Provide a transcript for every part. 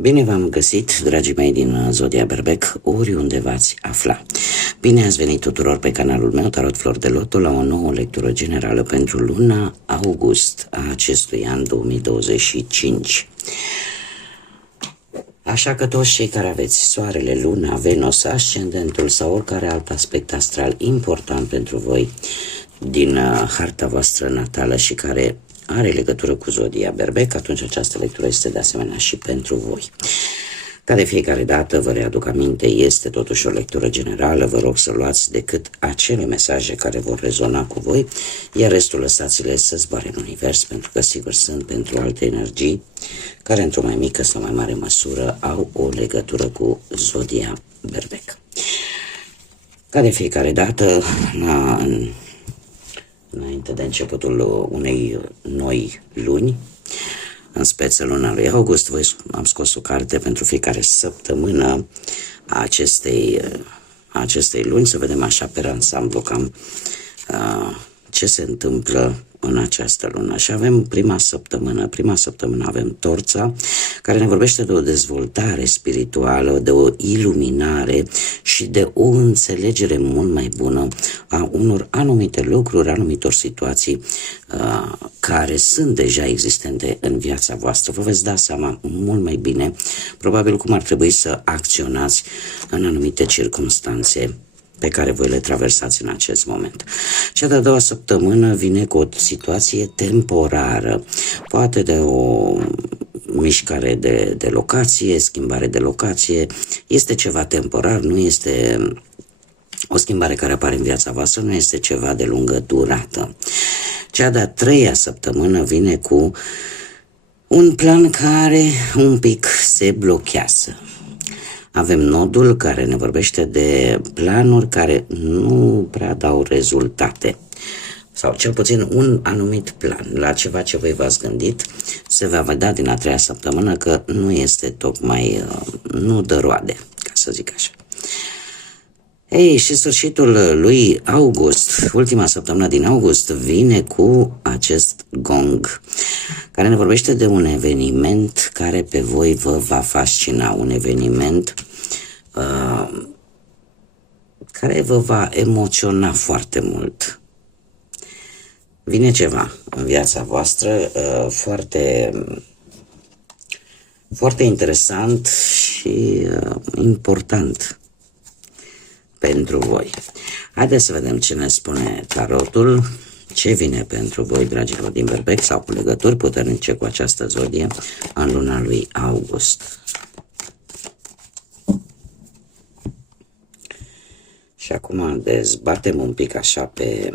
Bine v-am găsit, dragii mei din Zodia Berbec, oriunde v-ați afla. Bine ați venit tuturor pe canalul meu, Tarot Flor de Loto, la o nouă lectură generală pentru luna august a acestui an 2025. Așa că toți cei care aveți soarele, luna, Venus, ascendentul sau oricare alt aspect astral important pentru voi din harta voastră natală și care are legătură cu Zodia Berbec, atunci această lectură este de asemenea și pentru voi. Ca de fiecare dată vă readuc aminte, este totuși o lectură generală, vă rog să luați decât acele mesaje care vor rezona cu voi, iar restul lăsați-le să zboare în univers, pentru că sigur sunt pentru alte energii care într-o mai mică sau mai mare măsură au o legătură cu Zodia Berbec. Ca de fiecare dată, înainte de începutul unei noi luni, în speță luna lui august, am scos o carte pentru fiecare săptămână a acestei luni, să vedem așa pe ansamblu cam ce se întâmplă în această lună. Și avem prima săptămână avem Torța, care ne vorbește de o dezvoltare spirituală, de o iluminare și de o înțelegere mult mai bună a unor anumite lucruri, anumitor situații care sunt deja existente în viața voastră. Vă veți da seama mult mai bine, probabil, cum ar trebui să acționați în anumite circunstanțe pe care voi le traversați în acest moment. Cea de-a doua săptămână vine cu o situație temporară, poate de o mișcare de locație, schimbare de locație, este ceva temporar, nu este o schimbare care apare în viața voastră, nu este ceva de lungă durată. Cea de-a treia săptămână vine cu un plan care un pic se blochează. Avem nodul care ne vorbește de planuri care nu prea dau rezultate. Sau cel puțin un anumit plan la ceva ce voi v-ați gândit se va vedea din a treia săptămână că nu este tocmai, nu dă roade, ca să zic așa. Ei, și sfârșitul lui august, ultima săptămână din august, vine cu acest gong, care ne vorbește de un eveniment care pe voi vă va fascina, un eveniment care vă va emoționa foarte mult. Vine ceva în viața voastră foarte, foarte interesant și important pentru voi. Haideți să vedem ce ne spune tarotul, ce vine pentru voi, dragilor din Berbec, sau cu legături puternice cu această zodie în luna lui august. Și acum dezbatem un pic așa pe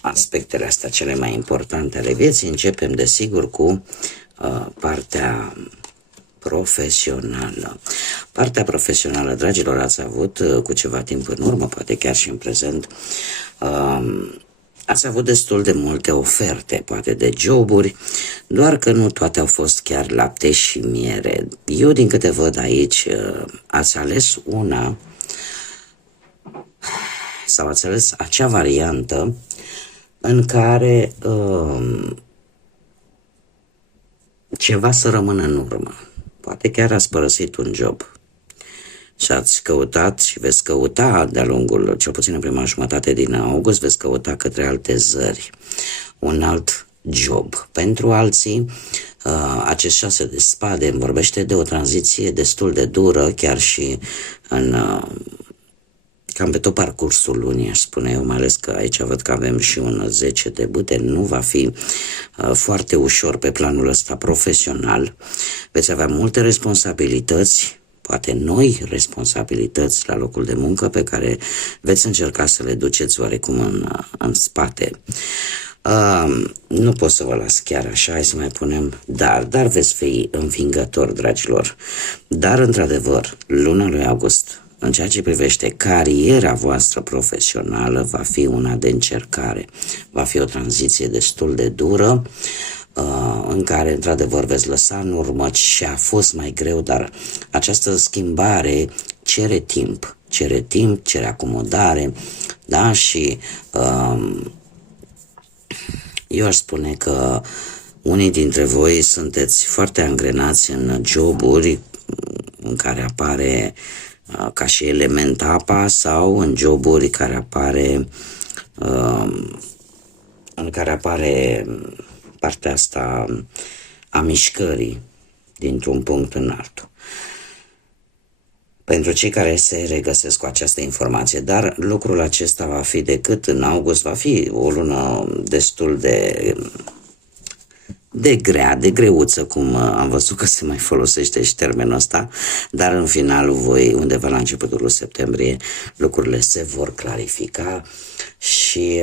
aspectele astea cele mai importante ale vieții. Începem desigur cu partea profesională. Partea profesională, dragilor, ați avut cu ceva timp în urmă, poate chiar și în prezent, ați avut destul de multe oferte, poate de joburi, doar că nu toate au fost chiar lapte și miere. Eu, din câte văd aici, ați ales una sau ați ales acea variantă în care ceva să rămână în urmă. Poate chiar ați părăsit un job și ați căutat și veți căuta de-a lungul, cel puțin în prima jumătate din august, veți căuta către alte zări un alt job. Pentru alții, acest 6 de spade îmi vorbește de o tranziție destul de dură, chiar și cam pe tot parcursul lunii, aș spune eu, mai ales că aici văd că avem și un 10 de bâte, nu va fi foarte ușor pe planul ăsta profesional. Veți avea multe responsabilități, poate noi responsabilități la locul de muncă pe care veți încerca să le duceți oarecum în spate. Nu pot să vă las chiar așa, hai să mai punem dar veți fi învingători, dragilor. Dar, într-adevăr, luna lui august, în ceea ce privește cariera voastră profesională, va fi una de încercare. Va fi o tranziție destul de dură, în care, într-adevăr, veți lăsa în urmă ce a fost mai greu, dar această schimbare cere timp, cere acomodare, da? Și eu aș spune că Unii dintre voi sunteți foarte angrenați în joburi în care apare ca și element apa sau în joburi care apare în care apare partea asta a mișcării dintr-un punct în altul. Pentru cei care se regăsesc cu această informație, dar lucrul acesta va fi decât în august, va fi o lună destul de grea, de greuță, cum am văzut că se mai folosește și termenul ăsta, dar în finalul voi, undeva la începutul lui septembrie, lucrurile se vor clarifica și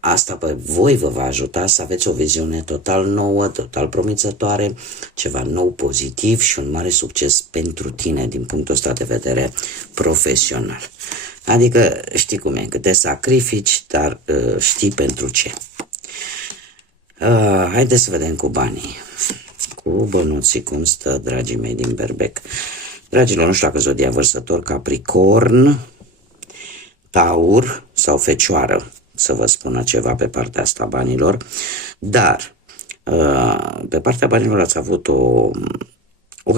asta pe voi vă va ajuta să aveți o viziune total nouă, total promițătoare, ceva nou, pozitiv și un mare succes pentru tine din punctul ăsta de vedere profesional. Adică știi cum e, că te sacrifici, dar știi pentru ce. Haideți să vedem cu banii, cu bănuții, cum stă, dragii mei din Berbec. Dragilor, nu știu dacă zodia vărsător, Capricorn, Taur sau Fecioară, să vă spună ceva pe partea asta a banilor, dar pe partea banilor ați avut o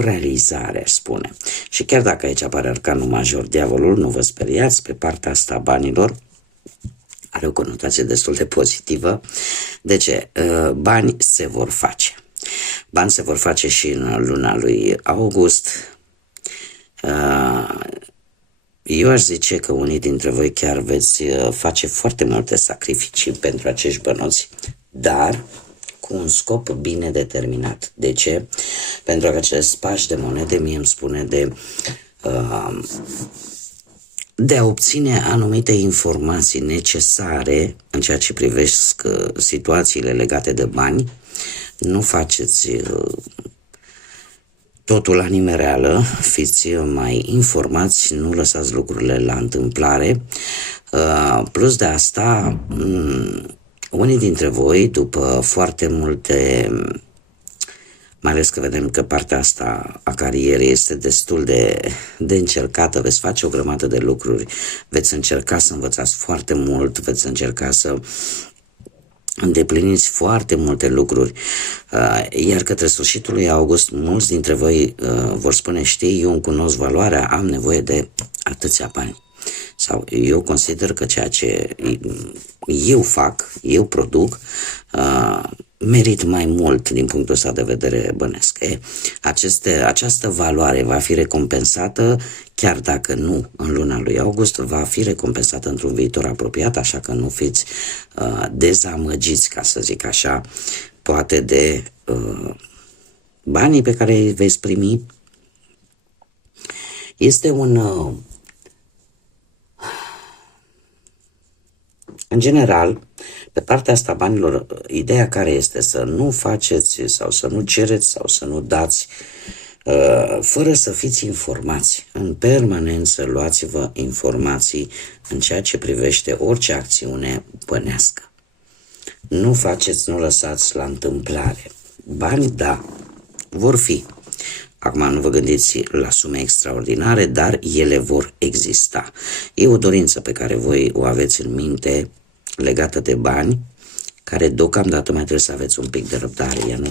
realizare, aș spune. Și chiar dacă aici apare arcanul major, diavolul, nu vă speriați, pe partea asta a banilor are o conotație destul de pozitivă. De ce? Bani se vor face. Bani se vor face și în luna lui august. Eu aș zice că unii dintre voi chiar veți face foarte multe sacrificii pentru acești bănuți, dar cu un scop bine determinat. De ce? Pentru că acest paș de monede mie îmi spune de a obține anumite informații necesare în ceea ce privesc situațiile legate de bani. Nu faceți totul la nimereală, fiți mai informați, nu lăsați lucrurile la întâmplare. Plus de asta, unii dintre voi, după foarte multe, mai ales că vedem că partea asta a carierei este destul de încercată, veți face o grămadă de lucruri, veți încerca să învățați foarte mult, veți încerca să îndepliniți foarte multe lucruri, iar către sfârșitul lui august mulți dintre voi vor spune, știi, eu îmi cunosc valoarea, am nevoie de atâția bani. Sau eu consider că ceea ce eu fac, eu produc, merit mai mult din punctul ăsta de vedere bănesc. Această valoare va fi recompensată, chiar dacă nu în luna lui august, va fi recompensată într-un viitor apropiat, așa că nu fiți dezamăgiți, ca să zic așa, poate de banii pe care îi veți primi. Este în general, pe partea asta banilor, ideea care este să nu faceți sau să nu cereți sau să nu dați fără să fiți informați. În permanență luați-vă informații în ceea ce privește orice acțiune bănească. Nu faceți, nu lăsați la întâmplare. Bani, da, vor fi. Acum nu vă gândiți la sume extraordinare, dar ele vor exista. E o dorință pe care voi o aveți în minte legată de bani, care deocamdată mai trebuie să aveți un pic de răbdare. Ea nu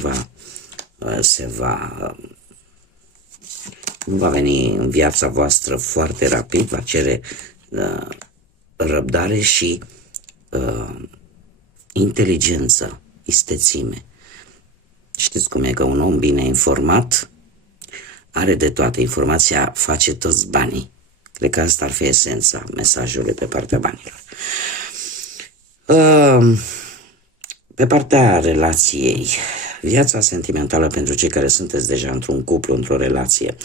va veni în viața voastră foarte rapid, va cere răbdare și inteligență, istețime. Știți cum e, că un om bine informat are de toate. Informația face toți banii. Cred că asta ar fi esența mesajului pe partea banilor. Pe partea relației, viața sentimentală pentru cei care sunteți deja într-un cuplu, într-o relație.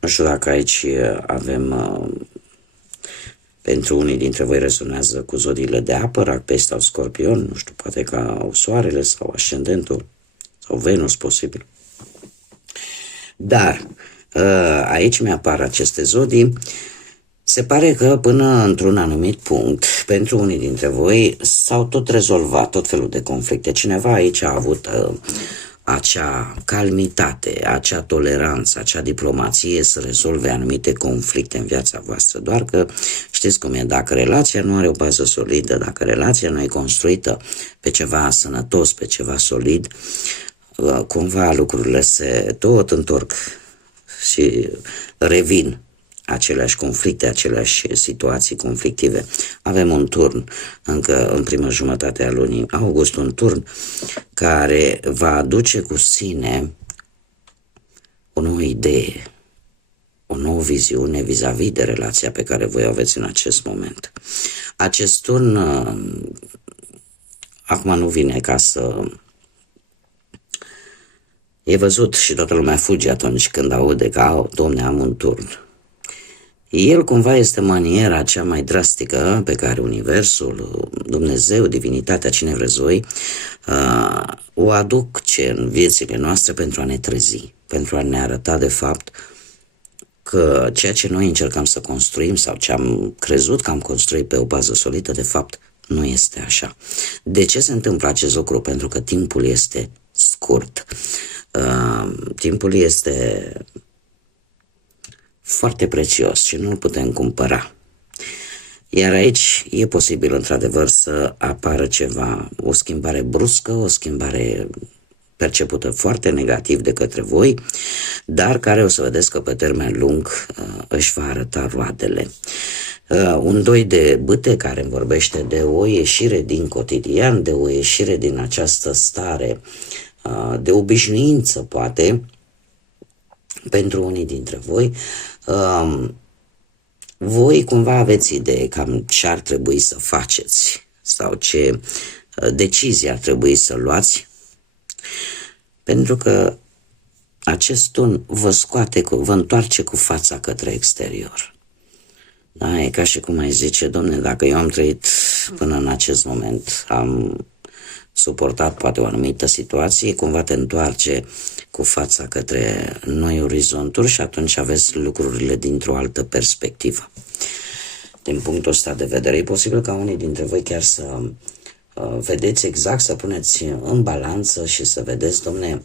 Nu știu dacă aici avem, pentru unii dintre voi rezonează cu zodiile de apă, Rac, Pești sau Scorpion, nu știu, poate ca Soarele sau Ascendentul sau Venus, posibil. Dar aici mi-apar aceste zodii. Se pare că până într-un anumit punct, pentru unii dintre voi, s-au tot rezolvat tot felul de conflicte. Cineva aici a avut acea calmitate, acea toleranță, acea diplomație să rezolve anumite conflicte în viața voastră. Doar că știți cum e, dacă relația nu are o bază solidă, dacă relația nu e construită pe ceva sănătos, pe ceva solid, cumva lucrurile se tot întorc și revin aceleași conflicte, aceleași situații conflictive. Avem un turn încă în prima jumătate a lunii august, un turn care va aduce cu sine o nouă idee, o nouă viziune vis-a-vis de relația pe care voi o aveți în acest moment. Acest turn acum nu vine ca să... E văzut și toată lumea fuge atunci când aude că, Domne, am un turn. El cumva este maniera cea mai drastică pe care Universul, Dumnezeu, Divinitatea, cine vreți voi, o aduce în viețile noastre pentru a ne trezi, pentru a ne arăta de fapt că ceea ce noi încercăm să construim sau ce am crezut că am construit pe o bază solidă, de fapt nu este așa. De ce se întâmplă acest lucru? Pentru că timpul este scurt. Timpul este foarte prețios și nu-l putem cumpăra. Iar aici e posibil într-adevăr să apară ceva, o schimbare bruscă, o schimbare percepută foarte negativ de către voi, dar care o să vedeți că pe termen lung își va arăta roadele. Un doi de bâte care îmi vorbește de o ieșire din cotidian, de o ieșire din această stare de obișnuință, poate, pentru unii dintre voi. Voi cumva aveți idee cam ce ar trebui să faceți sau ce decizii ar trebui să luați, pentru că acest turn vă întoarce cu fața către exterior. Da, e ca și cum ai zice, Domne, dacă eu am trăit până în acest moment, am suportat poate o anumită situație, cumva te întoarce cu fața către noi orizonturi și atunci aveți lucrurile dintr-o altă perspectivă. Din punctul ăsta de vedere, e posibil ca unii dintre voi chiar să vedeți exact, să puneți în balanță și să vedeți, Domne,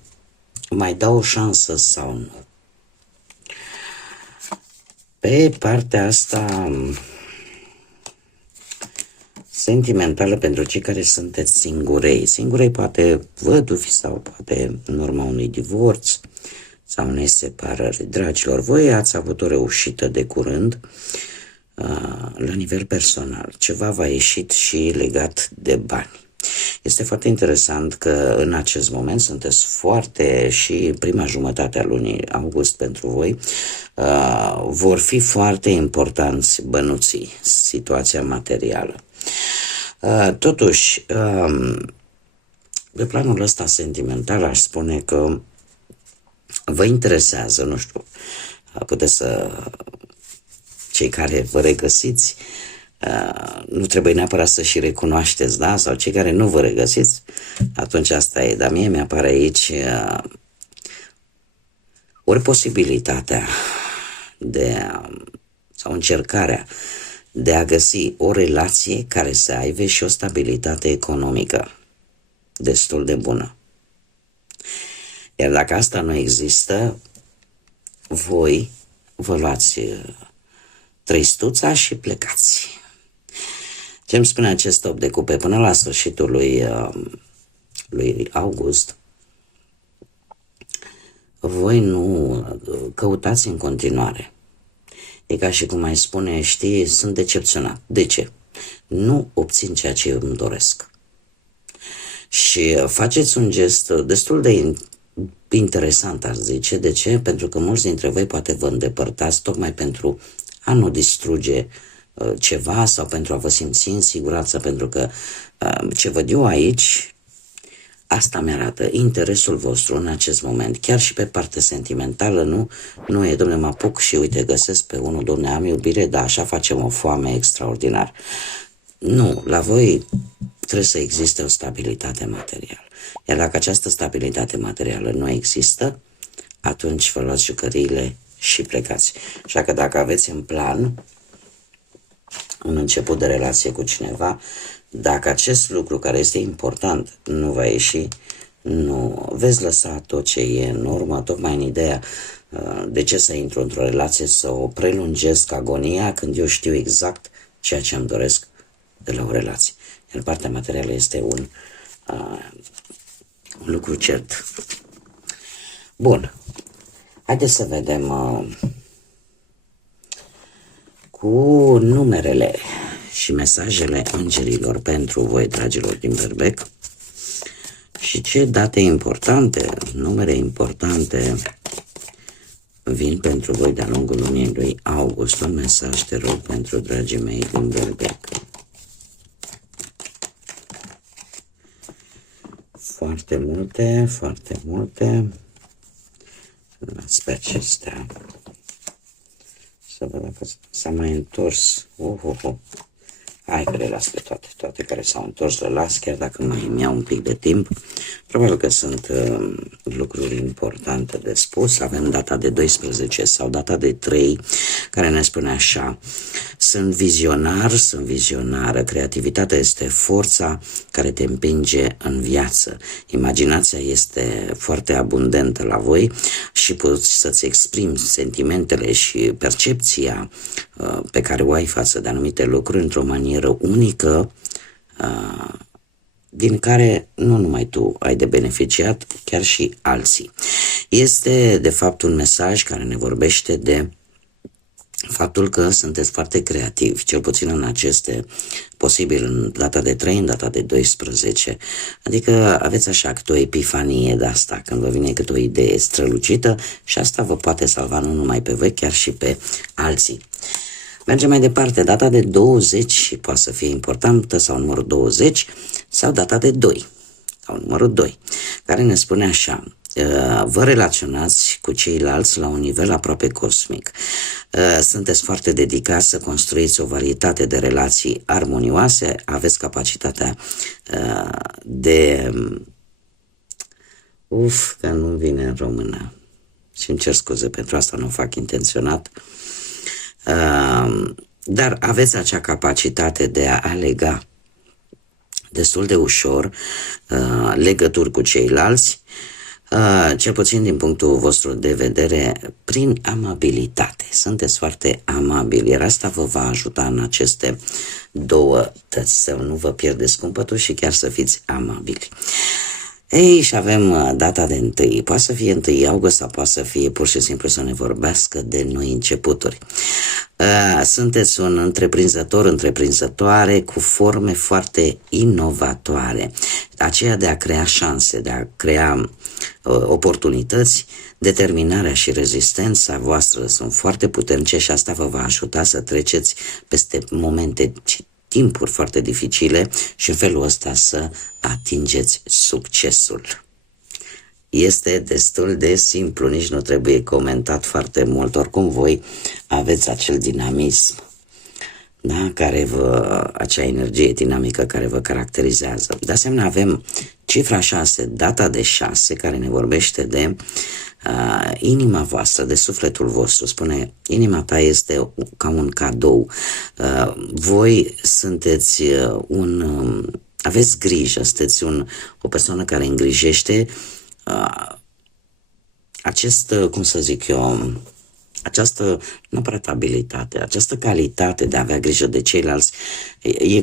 mai dau o șansă sau nu. Pe partea asta sentimentală, pentru cei care sunteți singurei, poate văduvi sau poate în urma unui divorț sau unei separări. Dragilor, voi ați avut o reușită de curând la nivel personal. Ceva v-a ieșit și legat de bani. Este foarte interesant că în acest moment sunteți foarte, și prima jumătate a lunii august pentru voi, vor fi foarte importanți bănuții, situația materială. Totuși, pe planul ăsta sentimental aș spune că vă interesează, nu știu, puteți să, cei care vă regăsiți, nu trebuie neapărat să și recunoașteți, da? Sau cei care nu vă regăsiți, atunci asta e. Dar mie mi-apare aici ori posibilitatea sau încercarea de a găsi o relație care să aibă și o stabilitate economică destul de bună. Iar dacă asta nu există, voi vă luați trăistuța și plecați. Ce îmi spune acest 8 de cupe? Până la sfârșitul lui august, voi nu căutați în continuare. E ca și cum ai spune, știi, sunt decepționat. De ce? Nu obțin ceea ce eu îmi doresc. Și faceți un gest destul de interesant, ar zice. De ce? Pentru că mulți dintre voi poate vă îndepărtați tocmai pentru a nu distruge ceva sau pentru a vă simți în siguranță, pentru că ce văd eu aici, asta mi-arată interesul vostru în acest moment, chiar și pe partea sentimentală, nu e, Dom'le, mă apuc și uite, găsesc pe unul, Dom'le, am iubire, dar așa facem o foame extraordinar. Nu, la voi trebuie să existe o stabilitate materială. Iar dacă această stabilitate materială nu există, atunci vă luați jucăriile și plecați. Așa că dacă aveți în plan un început de relație cu cineva, dacă acest lucru care este important nu va ieși, Nu, veți lăsa tot ce e în urmă, tocmai în ideea de ce să intru într-o relație, să o prelungesc agonia când eu știu exact ceea ce îmi doresc de la o relație. Iar partea materială este un lucru cert. Bun, haideți să vedem cu numerele și mesajele îngerilor pentru voi, dragilor din Berbec. Și ce date importante, numere importante vin pentru voi de-a lungul lunii lui august. Un mesaj, te rog, pentru dragii mei din Berbec. Foarte multe, foarte multe. Pe acestea. Să văd dacă s-a mai întors. Hai că le las pe toate care s-au întors, le las, chiar dacă mai îmi iau un pic de timp. Probabil că sunt lucruri importante de spus. Avem data de 12 sau data de 3, care ne spune așa: sunt vizionar, sunt vizionară. Creativitatea este forța care te împinge în viață. Imaginația este foarte abundentă la voi și poți să-ți exprimi sentimentele și percepția pe care o ai față de anumite lucruri într-o manieră unică, din care nu numai tu ai de beneficiat, chiar și alții. Este de fapt un mesaj care ne vorbește de faptul că sunteți foarte creativi, cel puțin în aceste, posibil în data de 3, în data de 12, adică aveți așa câte o epifanie de asta, când vă vine câte o idee strălucită și asta vă poate salva nu numai pe voi, chiar și pe alții. Mergem mai departe, data de 20 poate să fie importantă, sau numărul 20, sau data de 2, sau numărul 2, care ne spune așa: vă relaționați cu ceilalți la un nivel aproape cosmic. Sunteți foarte dedicați să construiți o varietate de relații armonioase, aveți capacitatea de... că nu vine în română și îmi cer scuze pentru asta, nu o fac intenționat. Dar aveți acea capacitate de a lega destul de ușor legături cu ceilalți, cel puțin din punctul vostru de vedere, prin amabilitate. Sunteți foarte amabili, iar asta vă va ajuta în aceste două tăți, să nu vă pierdeți cumpătul și chiar să fiți amabili. Ei, și avem data de 1, poate să fie 1 august sau poate să fie pur și simplu să ne vorbească de noi începuturi. Sunteți un întreprinzătoare cu forme foarte inovatoare, aceea de a crea șanse, de a crea oportunități. Determinarea și rezistența voastră sunt foarte puternice și asta vă va ajuta să treceți peste momente, timpuri foarte dificile și în felul ăsta să atingeți succesul. Este destul de simplu, nici nu trebuie comentat foarte mult, oricum voi aveți acel dinamism, da? Acea energie dinamică care vă caracterizează. De asemenea avem cifra 6, data de 6, care ne vorbește de inima voastră, de sufletul vostru. Spune, inima ta este ca un cadou. Voi sunteți aveți grijă, sunteți o persoană care îngrijește această neapărat abilitate, această calitate de a avea grijă de ceilalți,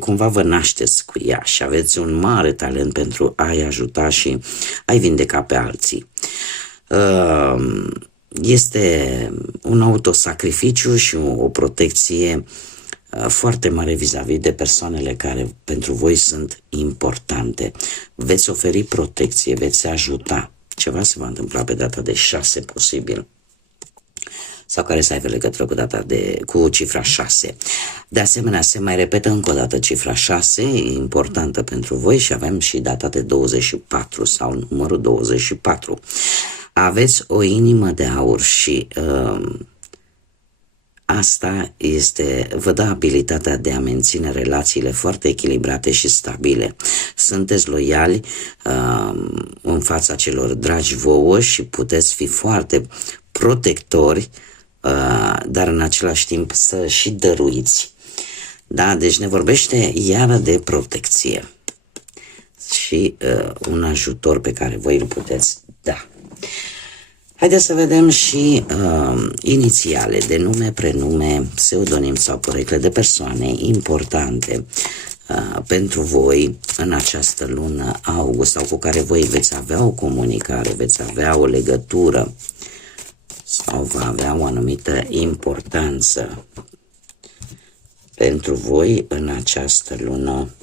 cumva vă nașteți cu ea și aveți un mare talent pentru a-i ajuta și a-i vindeca pe alții. Este un autosacrificiu și o protecție foarte mare vis-a-vis de persoanele care pentru voi sunt importante. Veți oferi protecție, veți ajuta. Ceva se va întâmpla pe data de 6 posibil, sau care să aibă legătură cu cifra 6. De asemenea, se mai repetă încă o dată cifra 6, importantă pentru voi, și avem și data de 24 sau numărul 24. Aveți o inimă de aur și asta vă dă abilitatea de a menține relațiile foarte echilibrate și stabile. Sunteți loiali în fața celor dragi vouă și puteți fi foarte protectori, dar în același timp să și dăruiți. Da? Deci ne vorbește iară de protecție. și un ajutor pe care voi îl puteți da. Haideți să vedem și inițiale de nume, prenume, pseudonim sau porecle de persoane importante pentru voi în această lună august, sau cu care voi veți avea o comunicare, veți avea o legătură sau va avea o anumită importanță pentru voi în această lună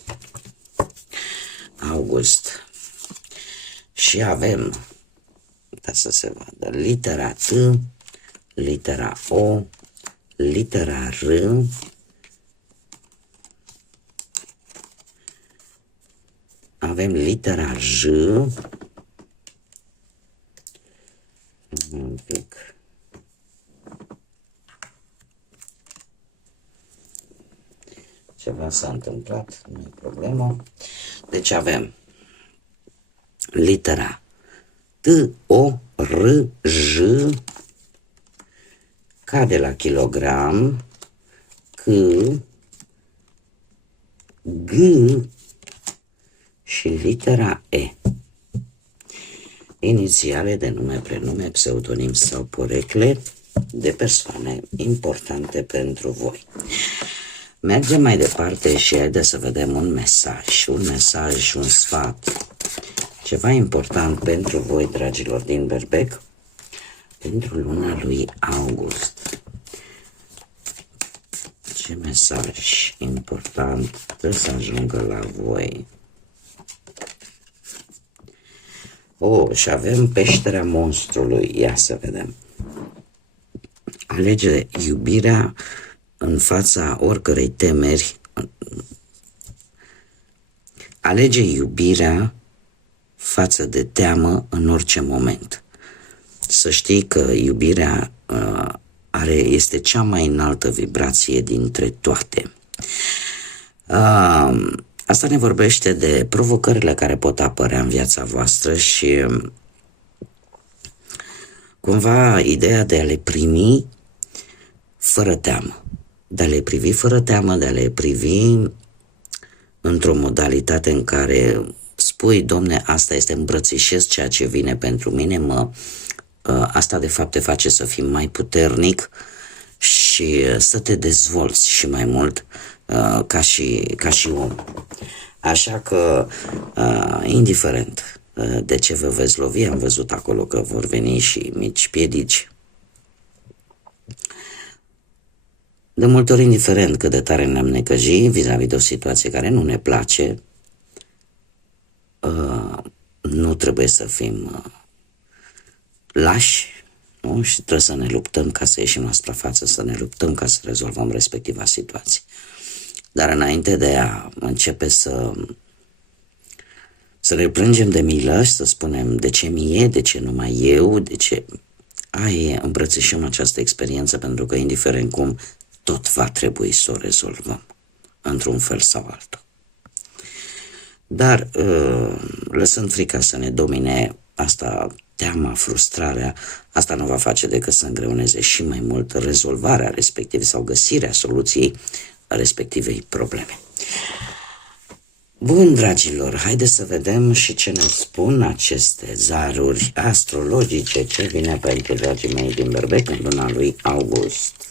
august. Și avem, da, să se vadă, litera T, litera O, litera R, avem litera J, un pic, ceva s-a întâmplat, nu e problemă. Deci avem litera T, O, R, J, K de la kilogram, C, G și litera E. Inițiale de nume, prenume, pseudonim sau porecle de persoane importante pentru voi. Mergem mai departe și haideți să vedem un mesaj, un sfat, ceva important pentru voi, dragilor din Berbec, pentru luna lui august. Ce mesaj important trebuie să ajungă la voi? Și avem peștera monstrului. Ia să vedem. Alege iubirea în fața oricărei temeri. Alege iubirea față de teamă în orice moment. Să știi că iubirea este cea mai înaltă vibrație dintre toate. Asta ne vorbește de provocările care pot apărea în viața voastră și cumva ideea de a le primi fără teamă, de a le privi fără teamă, de a le privi într-o modalitate în care spui, Domne, asta este, îmbrățișez ceea ce vine pentru mine, asta de fapt te face să fii mai puternic și să te dezvolți și mai mult ca și om. Așa că, indiferent de ce vă veți lovi, am văzut acolo că vor veni și mici piedici. De multe ori, indiferent cât de tare ne-am necăji vis-a-vis de o situație care nu ne place, nu trebuie să fim lași, nu? Și trebuie să ne luptăm ca să ieșim la suprafață, să ne luptăm ca să rezolvăm respectiva situație. Dar înainte de a începe să ne plângem de milă și să spunem de ce mie, de ce numai eu, de ce... îmbrățișăm această experiență, pentru că indiferent cum, tot va trebui să o rezolvăm într-un fel sau altul. Dar lăsând frica să ne domine, asta, teama, frustrarea, asta nu va face decât să îngreuneze și mai mult rezolvarea respectivă sau găsirea soluției respectivei probleme. Bun, dragilor, haideți să vedem și ce ne spun aceste zaruri astrologice, ce vine pentru dragii mei din Berbec în luna lui august.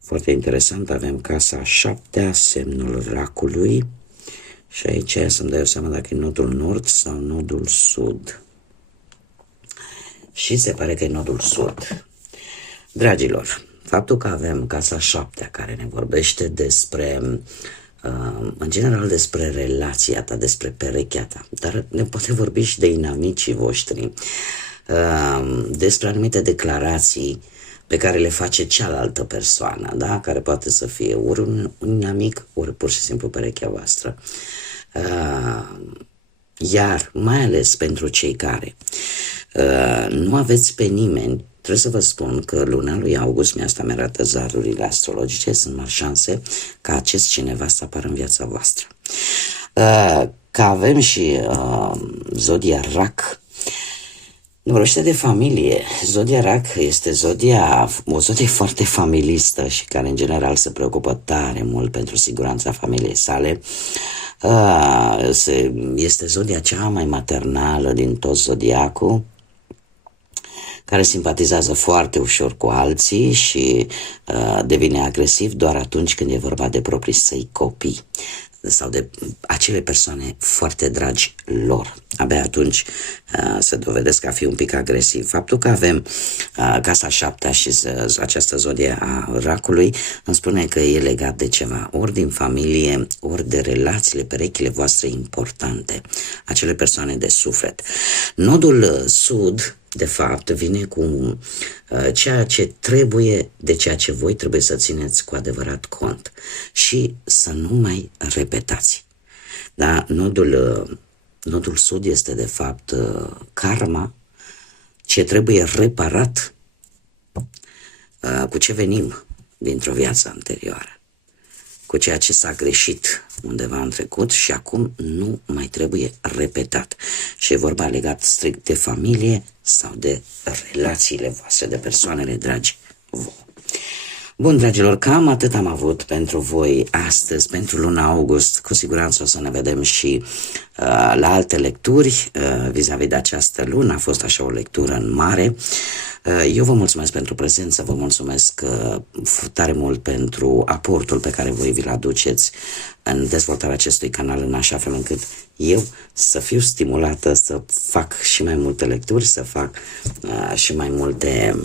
Foarte interesant, avem casa 7, semnul racului, și aici să-mi dau seama dacă e nodul nord sau nodul sud. Și se pare că e nodul sud. Dragilor, faptul că avem casa 7 care ne vorbește despre, în general, despre relația ta, despre perechea ta, dar ne poate vorbi și de inamicii voștri, despre anumite declarații pe care le face cealaltă persoană, da? Care poate să fie ori un inamic, ori pur și simplu perechea voastră. Iar, mai ales pentru cei care nu aveți pe nimeni, trebuie să vă spun că luna lui august, asta mi-arată zarurile astrologice, sunt mari șanse ca acest cineva să apară în viața voastră. Că avem și zodia rac, Vorbește de familie. Zodia Rac este o zodie foarte familistă și care în general se preocupă tare mult pentru siguranța familiei sale. Este zodia cea mai maternală din tot zodiacul, care simpatizează foarte ușor cu alții și devine agresiv doar atunci când e vorba de proprii săi copii sau de acele persoane foarte dragi lor. Abia atunci se dovedesc a fi un pic agresiv. Faptul că avem casa 7 și această zodie a racului îmi spune că e legat de ceva, ori din familie, ori de relațiile, perechile voastre importante, acele persoane de suflet. Nodul sud, de fapt, vine cu ceea ce trebuie, de ceea ce voi trebuie să țineți cu adevărat cont și să nu mai repetați. Da? Nodul sud este, de fapt, karma, ce trebuie reparat, cu ce venim dintr-o viață anterioară, cu ceea ce s-a greșit undeva în trecut și acum nu mai trebuie repetat. Și e vorba legat strict de familie sau de relațiile voastre, de persoanele dragi vouă. Bun, dragilor, cam atât am avut pentru voi astăzi, pentru luna august. Cu siguranță o să ne vedem și la alte lecturi vis-a-vis de această lună. A fost așa o lectură în mare. Eu vă mulțumesc pentru prezență, vă mulțumesc tare mult pentru aportul pe care voi vi-l aduceți în dezvoltarea acestui canal, în așa fel încât eu să fiu stimulată să fac și mai multe lecturi, să fac și mai multe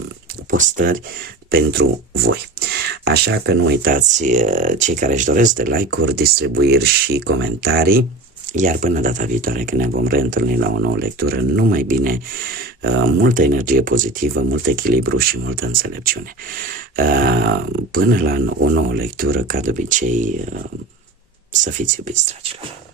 postări pentru voi. Așa că nu uitați, cei care își doresc, de like-uri, distribuiri și comentarii. Iar până data viitoare, când ne vom reîntâlni la o nouă lectură, numai bine, multă energie pozitivă, mult echilibru și multă înțelepciune. Până la o nouă lectură, ca de obicei, să fiți iubiți, dragilor!